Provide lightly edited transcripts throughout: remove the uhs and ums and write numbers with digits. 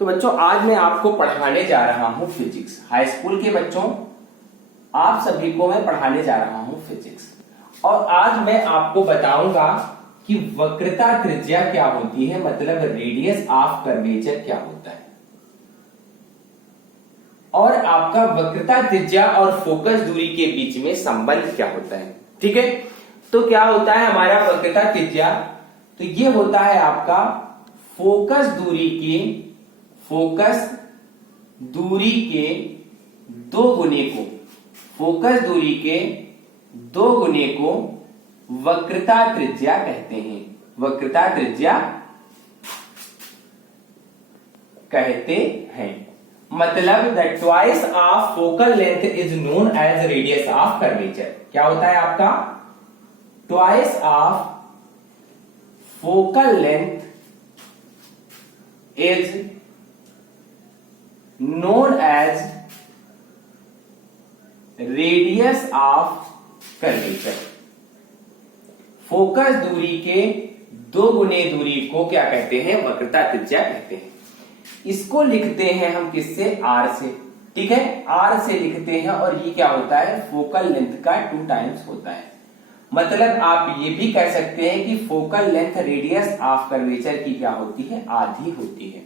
तो बच्चों आज मैं आपको पढ़ाने जा रहा हूं फिजिक्स। हाई स्कूल के बच्चों आप सभी को मैं पढ़ाने जा रहा हूं फिजिक्स। और आज मैं आपको बताऊंगा कि वक्रता त्रिज्या क्या होती है, मतलब रेडियस ऑफ कर्वेचर क्या होता है, और आपका वक्रता त्रिज्या और फोकस दूरी के बीच में संबंध क्या होता है। ठीक है, तो क्या होता है हमारा वक्रता त्रिज्या, तो ये होता है आपका फोकस दूरी के दो गुने को, फोकस दूरी के दो गुने को वक्रता त्रिज्या कहते हैं, वक्रता त्रिज्या कहते हैं। मतलब the twice of focal length is known as radius of curvature. क्या होता है आपका twice of focal length is known as radius of curvature। Focus दूरी के दो गुने दूरी को क्या कहते हैं, वक्रता त्रिज्या कहते हैं। इसको लिखते हैं हम किससे, r से। ठीक है, r से लिखते हैं और ये क्या होता है, फोकल लेंथ का 2 टाइम्स होता है। मतलब आप ये भी कह सकते हैं कि focal length radius of curvature की क्या होती है, आधी होती है।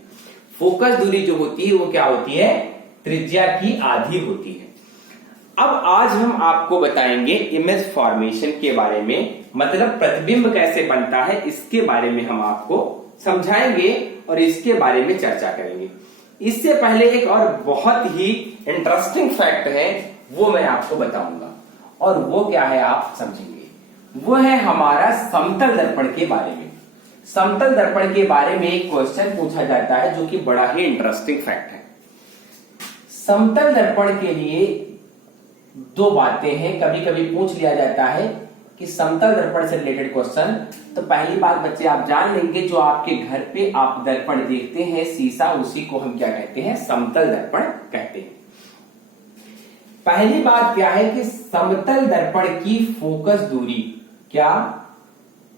फोकस दूरी जो होती है वो क्या होती है, त्रिज्या की आधी होती है। अब आज हम आपको बताएंगे इमेज फॉर्मेशन के बारे में, मतलब प्रतिबिंब कैसे बनता है इसके बारे में हम आपको समझाएंगे और इसके बारे में चर्चा करेंगे। इससे पहले एक और बहुत ही इंटरेस्टिंग फैक्ट है वो मैं आपको बताऊंगा, और वो क्या है आप समझेंगे। वो है हमारा समतल दर्पण के बारे में। समतल दर्पण के बारे में एक क्वेश्चन पूछा जाता है जो कि बड़ा ही इंटरेस्टिंग फैक्ट है। समतल दर्पण के लिए दो बातें हैं, कभी कभी पूछ लिया जाता है कि समतल दर्पण से रिलेटेड क्वेश्चन। तो पहली बात बच्चे आप जान लेंगे, जो आपके घर पे आप दर्पण देखते हैं शीशा, उसी को हम क्या कहते हैं, समतल दर्पण कहते हैं। पहली बात क्या है कि समतल दर्पण की फोकस दूरी, क्या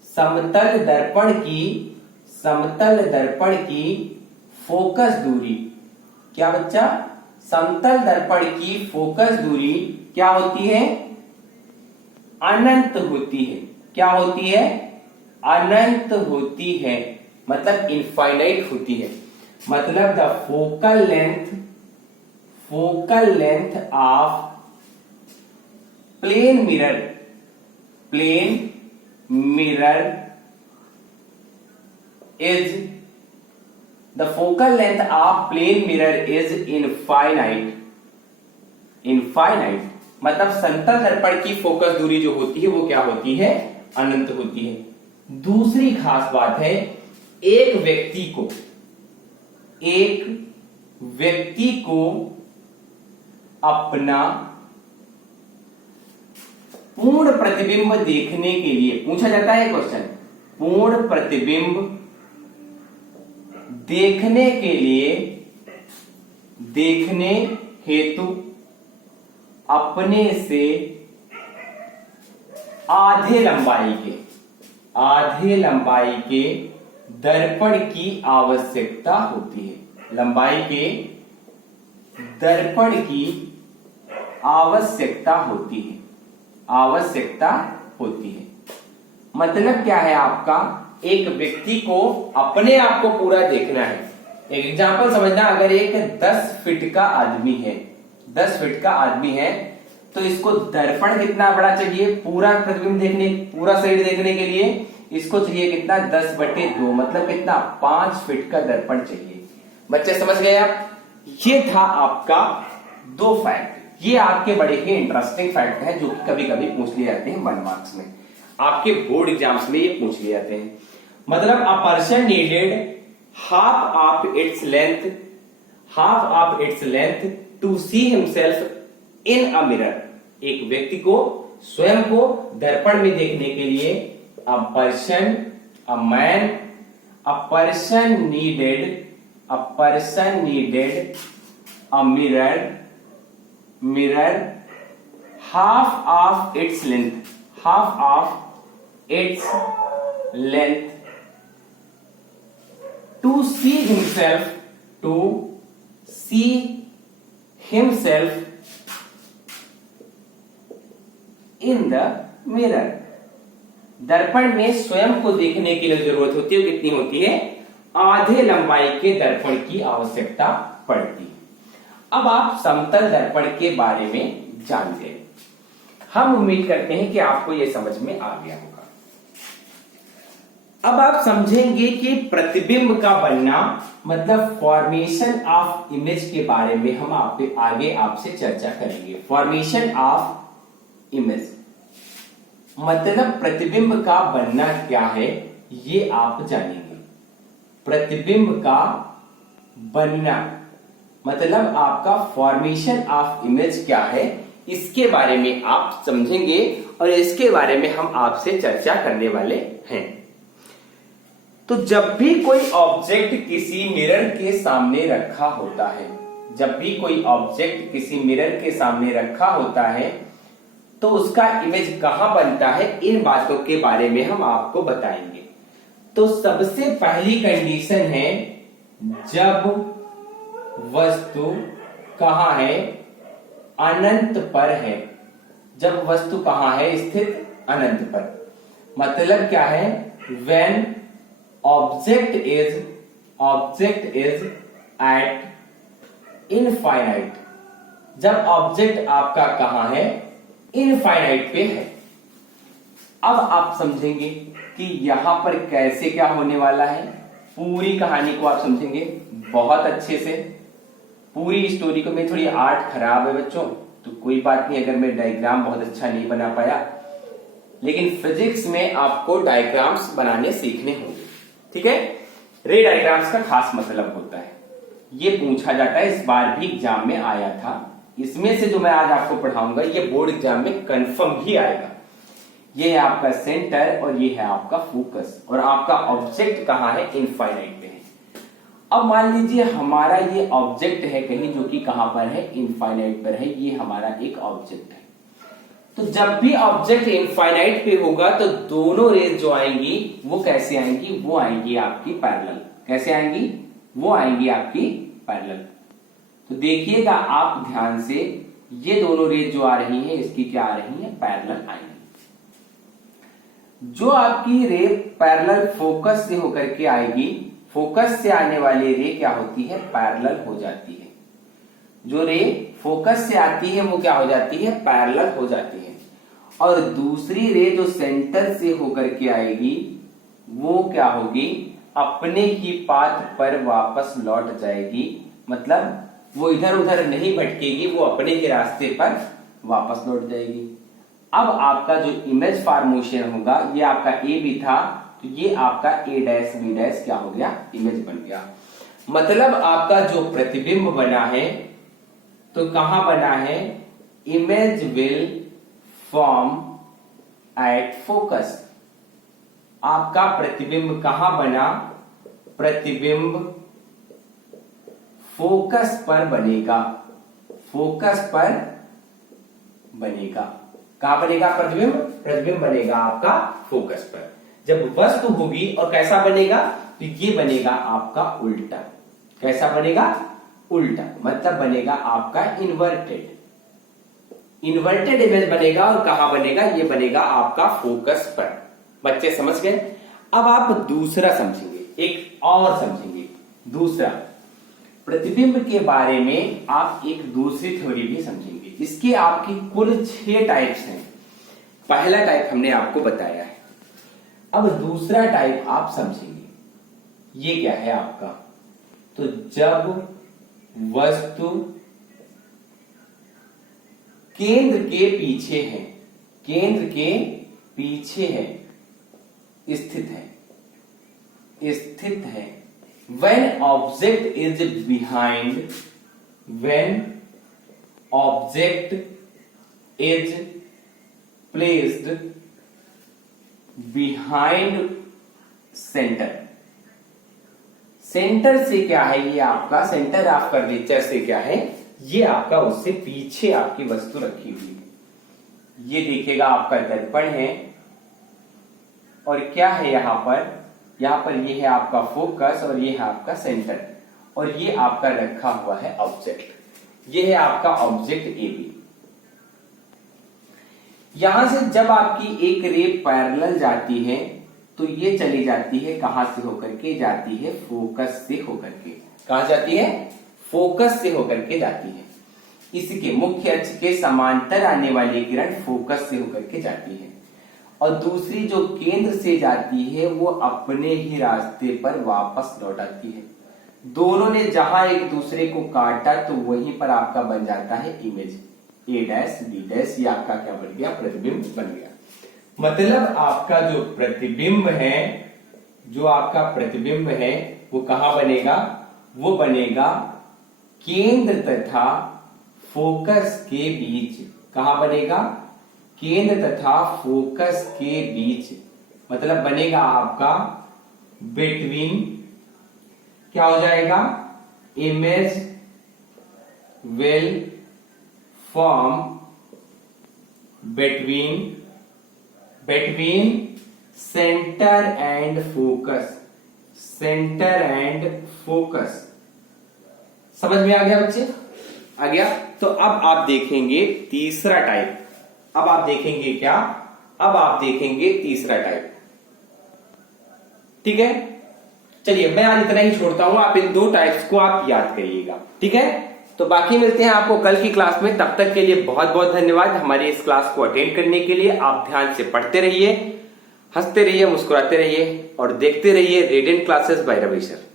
समतल दर्पण की फोकस दूरी, क्या बच्चा, समतल दर्पण की फोकस दूरी क्या होती है, अनंत होती है। क्या होती है, अनंत होती है, मतलब इनफाइनाइट होती है। मतलब the focal length of plane mirror is the focal length of plane mirror is infinite। मतलब समतल दर्पण की फोकस दूरी जो होती है वो क्या होती है, अनंत होती है। दूसरी खास बात है, एक व्यक्ति को अपना पूर्ण प्रतिबिंब देखने के लिए, पूछा जाता है क्वेश्चन, पूर्ण प्रतिबिंब देखने हेतु अपने से आधे लंबाई के दर्पण की आवश्यकता होती है। लंबाई के दर्पण की आवश्यकता होती है। मतलब क्या है आपका, एक व्यक्ति को अपने आप को पूरा देखना है। एक एग्जांपल समझना, अगर एक 10 फीट का आदमी है तो इसको दर्पण कितना बड़ा चाहिए, पूरा प्रतिबिंब देखने, पूरा शरीर देखने के लिए इसको चाहिए कितना, 10/2, मतलब कितना, 5 फीट का दर्पण चाहिए। बच्चे समझ गए आप। ये था आपका 2 फैक्ट। ये आपके बड़े ही इंटरेस्टिंग फैक्ट है जो कि कभी कभी पूछ लिए जाते हैं 1 मार्क्स में, आपके बोर्ड एग्जाम्स में ये पूछ लिए जाते हैं। मतलब a person needed half of its length to see himself in a mirror। एक व्यक्ति को स्वयं को दर्पण में देखने के लिए a person needed a mirror half of its length to see himself to see himself in the mirror. दर्पण में स्वयं को देखने के लिए जरूरत होती है, कितनी होती है? आधे लंबाई के दर्पण की आवश्यकता पड़ती है। अब आप समतल दर्पण के बारे में जान गए। हम उम्मीद करते हैं कि आपको यह समझ में आ गया होगा। अब आप समझेंगे कि प्रतिबिंब का बनना मतलब फॉर्मेशन ऑफ इमेज के बारे में हम आगे आपसे चर्चा करेंगे। फॉर्मेशन ऑफ इमेज मतलब प्रतिबिंब का बनना क्या है, ये आप जानेंगे। प्रतिबिंब का बनना मतलब आपका फॉर्मेशन ऑफ इमेज क्या है, इसके बारे में आप समझेंगे और इसके बारे में हम आपसे चर्चा करने वाले हैं। तो जब भी कोई ऑब्जेक्ट किसी मिरर के सामने रखा होता है, जब भी कोई ऑब्जेक्ट किसी मिरर के सामने रखा होता है तो उसका इमेज कहां बनता है, इन बातों के बारे में हम आपको बताएंगे। तो सबसे पहली कंडीशन है जब वस्तु कहां है, अनंत पर है। जब वस्तु कहां है, स्थित अनंत पर। मतलब क्या है? When object is eight infinite. जब ऑब्जेक्ट आपका कहां है, इनफाइनाइट पे है। अब आप समझेंगे कि यहां पर कैसे क्या होने वाला है। पूरी कहानी को आप समझेंगे बहुत अच्छे से। पूरी स्टोरी को, मैं थोड़ी आर्ट खराब है बच्चों, तो कोई बात नहीं अगर मैं डायग्राम बहुत अच्छा नहीं बना पाया, लेकिन फिजिक्स में आपको डायग्राम्स बनाने सीखने होंगे, ठीक है। रे डायग्राम्स का खास मतलब होता है, ये पूछा जाता है, इस बार भी एग्जाम में आया था। इसमें से जो मैं आज आपको पढ़ाऊंगा ये बोर्ड एग्जाम में कंफर्म ही आएगा। ये है आपका सेंटर और ये है आपका फोकस, और आपका ऑब्जेक्ट कहां है, इनफाइनाइट पे है। अब मान लीजिए हमारा ये ऑब्जेक्ट है कहीं जो कि कहां पर है, इनफाइनाइट पर है। ये हमारा एक ऑब्जेक्ट है। तो जब भी ऑब्जेक्ट इनफाइनाइट पे होगा तो दोनों रेज जो आएंगी वो कैसे आएंगी, वो आएंगी आपकी पैरेलल। कैसे आएंगी? वो आएंगी आपकी पैरेलल। तो देखिएगा आप ध्यान से, ये दोनों रेज जो आ रही हैं इसकी क्या आ रही है, पैरेलल आएंगी। जो आपकी रे पैरेलल फोकस से होकर के आएगी, फोकस से आने वाली रे क्या होती है, पैरेलल हो जाती है। जो रे फोकस से आती है वो क्या हो जाती है, पैरेलल हो जाती है। और दूसरी रे जो सेंटर से होकर के आएगी वो क्या होगी, अपने ही पाथ पर वापस लौट जाएगी। मतलब वो इधर उधर नहीं भटकेगी, वो अपने के रास्ते पर वापस लौट जाएगी। अब आपका जो इमेज फॉर्मेशन होगा, ये आपका ए भी था, तो ये आपका ए डैश बी डैश क्या हो गया, इमेज बन गया। मतलब आपका जो प्रतिबिंब बना है तो कहां बना है, image will form at focus. आपका प्रतिबिंब कहां बना, प्रतिबिंब फोकस पर बनेगा। फोकस पर बनेगा। कहां बनेगा प्रतिबिंब, प्रतिबिंब बनेगा आपका फोकस पर। जब वस्तु होगी और कैसा बनेगा, तो ये बनेगा आपका उल्टा। कैसा बनेगा, उल्टा। मतलब बनेगा आपका इन्वर्टेड। इन्वर्टेड इमेज बनेगा और कहां बनेगा, ये बनेगा आपका फोकस पर। बच्चे समझ गए। अब आप दूसरा समझेंगे, एक और समझेंगे। दूसरा प्रतिबिंब के बारे में आप एक दूसरी थ्योरी भी समझेंगे। इसके आपकी कुल 6 टाइप्स हैं। पहला टाइप हमने आपको बताया है, अब दूसरा टाइप आप समझेंगे। ये क्या है आपका, तो जब वस्तु केंद्र के पीछे है, केंद्र के पीछे है, स्थित है, स्थित है। when object is behind, when object is placed behind center। Centre से क्या है, ये आपका सेंटर ऑफ कर्वेचर से क्या है, ये आपका उससे पीछे आपकी वस्तु रखी हुई है। ये देखिएगा आपका दर्पण है और क्या है यहां पर, यहां पर ये है आपका फोकस और ये है आपका सेंटर। और ये आपका रखा हुआ है ऑब्जेक्ट। ये है आपका ऑब्जेक्ट ए बी। यहां से जब आपकी एक रे पैरेलल जाती है तो ये चली जाती है कहां से होकर के जाती है, फोकस से होकर के। कहां जाती है, फोकस से होकर के जाती है। इसके मुख्य अक्ष के समांतर आने वाली किरण फोकस से होकर के जाती है और दूसरी जो केंद्र से जाती है वो अपने ही रास्ते पर वापस लौट आती है। दोनों ने जहां एक दूसरे को काटा तो वहीं पर आपका बन जाता है image A dash B dash. ये आपका क्या बन गया, प्रतिबिंब बन गया। मतलब आपका जो प्रतिबिंब है, जो आपका प्रतिबिंब है वो कहां बनेगा, वो बनेगा केंद्र तथा फोकस के बीच। कहां बनेगा, केंद्र तथा फोकस के बीच। मतलब बनेगा आपका बिटवीन, क्या हो जाएगा, image will form between centre and focus. Centre and focus समझ में आ गया बच्चे, आ गया। तो अब आप देखेंगे तीसरा टाइप। अब आप देखेंगे क्या, अब आप देखेंगे तीसरा टाइप। ठीक है, चलिए मैं आज इतना ही छोड़ता हूं। आप इन दो टाइप्स को आप याद करिएगा, ठीक है। तो बाकी मिलते हैं आपको कल की क्लास में। तब तक के लिए बहुत बहुत धन्यवाद हमारी इस क्लास को अटेंड करने के लिए। आप ध्यान से पढ़ते रहिए, हंसते रहिए, मुस्कुराते रहिए और देखते रहिए radiant classes by Ravi sir.